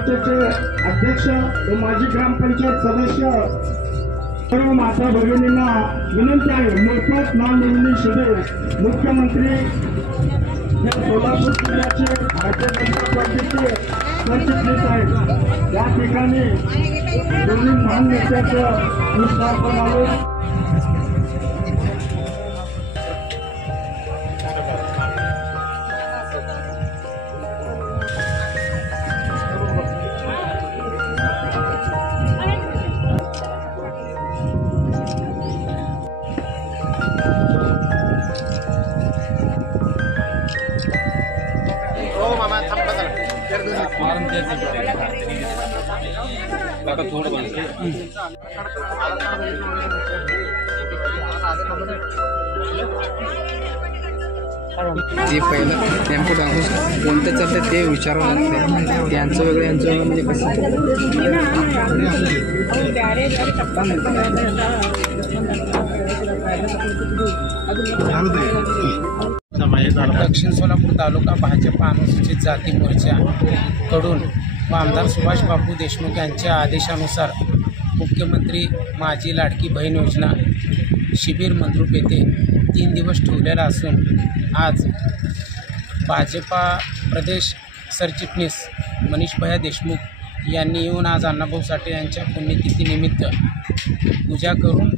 मोर्चाचे अध्यक्ष व माजी ग्रामपंचायत सदस्य सर्व माता भगिनींना विनंती आहे, मोफत नाव नोंदणी शिबिर मुख्यमंत्री सोलापूर जिल्ह्याचे भारतीय जनता पार्टीचे सरचिटणीस आहेत। या ठिकाणी दोन्ही महान नेत्याचं पुष्पार्पण आलं। जे पहिलं टेम्पो डान्स कोणतं चालतं ते विचारावं लागतं, त्यांचं वेगळं यांचं वेगळं म्हणजे कसं। दक्षिण सोलापूर तालुका भाजप अनुसूचित जाती मोर्चा कडून व आमदार सुभाष बापू देशमुख यांच्या आदेशानुसार मुख्यमंत्री माझी लाडकी बहीण योजना शिबिर मंद्रुप येथे 3 दिवस ठेवलेला असून आज भाजपा प्रदेश सरचिटणीस मनीष भैया देशमुख यांनी येऊन आज अण्णाभाऊ साठे यांच्या पुण्यतिथीनिमित्त पूजा करून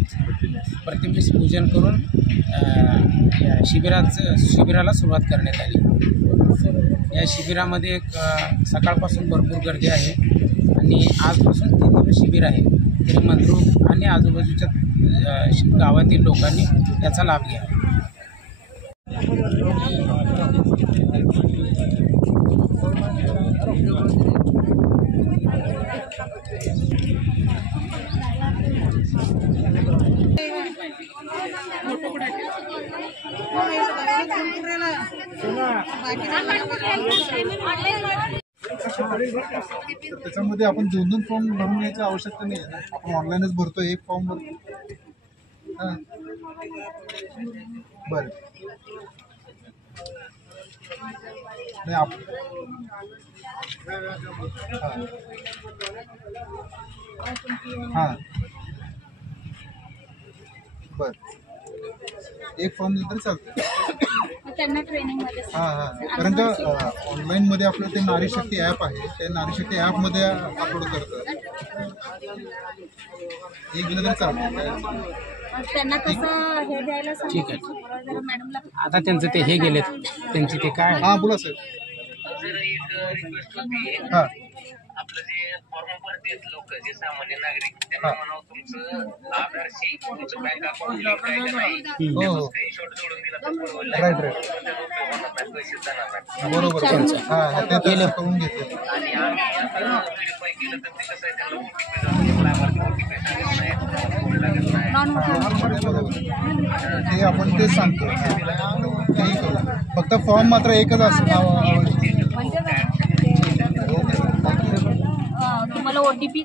प्रतिमेस पूजन करून शिबिराला सुरुवात करण्यात आली। या शिबिरामध्ये सकाळपासून भरपूर गर्दी आहे आणि आजपासून 3 दिवस शिबिर आहे, तरी मंद्रुप आणि आजूबाजूच्या गावातील लोकांनी याचा लाभ घ्यावा। त्याच्यामध्ये आपण 2 फॉर्म भरून घ्यायची आवश्यकता नाही आहे, आपण ऑनलाईनच भरतो, एक फॉर्म भरतो। हां बरं, नाही आप हां बरं, एक फॉर्म दिलं तरी चालतं त्यांना ट्रेनिंगमध्ये। कारण का ऑनलाईनमध्ये आपलं ते नारी शक्ती ॲप आहे, त्या नारी शक्ती ॲपमध्ये अपलोड करतात, एक दिलं तरी चालतं। त्यांना कसं हे द्यायला ठीक आहे, मॅडमला आता त्यांचं ते हे गेलेत, त्यांची ते काय। हां बोला साहेब। हां आपलं जे फॉर्म भरतेत लोक, जे सामान्य नागरिक, त्यांना म्हणावं तुमचं आधारशी तुमचं बँक अकाउंट लिंक आहे का नाही, स्क्रीनशॉट जोडून दिला तर राईट पैसे जाणार नाही। बरोबर, हां ते करून घेते आणि आम्ही आता व्हेरीफाय केलं तर ते कसं आहे, त्यांना ओटीपी जाऊन लाभार्थी ओटीपी लागत नाही, ते आपण तेच सांगतो, काही करू, फक्त फॉर्म मात्र एकच असं तुम्हाला OTP